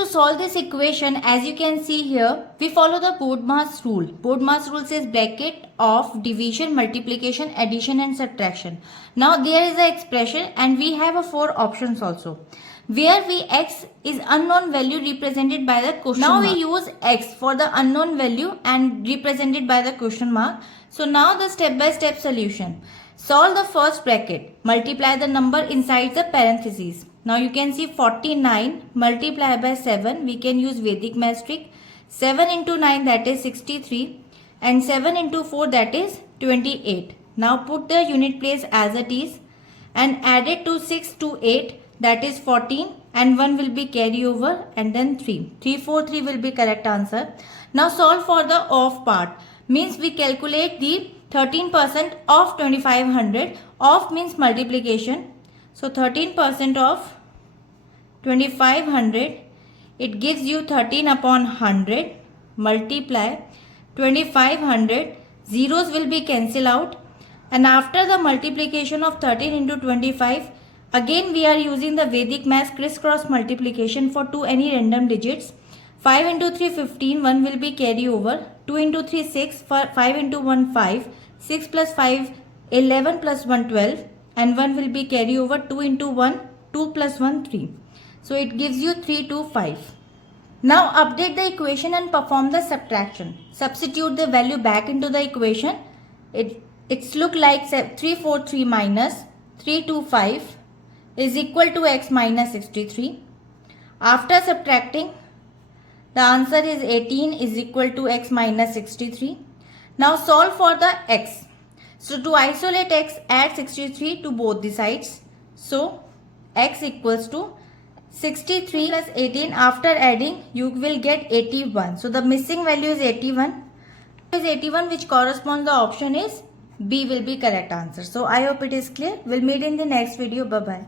To solve this equation, as you can see here, we follow the BODMAS rule. BODMAS rule says bracket of division, multiplication, addition and subtraction. Now there is an expression and we have a 4 options also, where x is unknown value represented by the question mark. Now we use x for the unknown value and represented by the question mark. So now the step-by-step solution. Solve the first bracket. Multiply the number inside the parentheses. Now you can see 49 multiplied by 7. We can use Vedic math trick. 7 into 9, that is 63, and 7 into 4, that is 28. Now put the unit place as it is and add it to 6 to 8, that is 14, and 1 will be carry over, and then 3. 343 will be correct answer. Now solve for the off part. Means we calculate the 13% of 2500. Off means multiplication. So 13% of 2500, it gives you 13 upon 100, multiply 2500, zeros will be cancelled out, and after the multiplication of 13 into 25, again we are using the Vedic math crisscross multiplication for any random digits. 5 into 3 15, 1 will be carry over, 2 into 3 6, 5 into 1 5, 6 plus 5 11 plus 1 12, and 1 will be carry over, 2 into 1 2 plus 1 3. So it gives you 3 to 5. Now update the equation and perform the subtraction. Substitute the value back into the equation. It's look like 343 minus 325 is equal to x minus 63. After subtracting, the answer is 18 is equal to x minus 63. Now solve for the x. So to isolate x, add 63 to both the sides. So x equals to 63 plus 18. After adding, you will get 81. So the missing value is 81. Is 81, which corresponds the option is B will be correct answer. So I hope it is clear. We'll meet in the next video. Bye bye.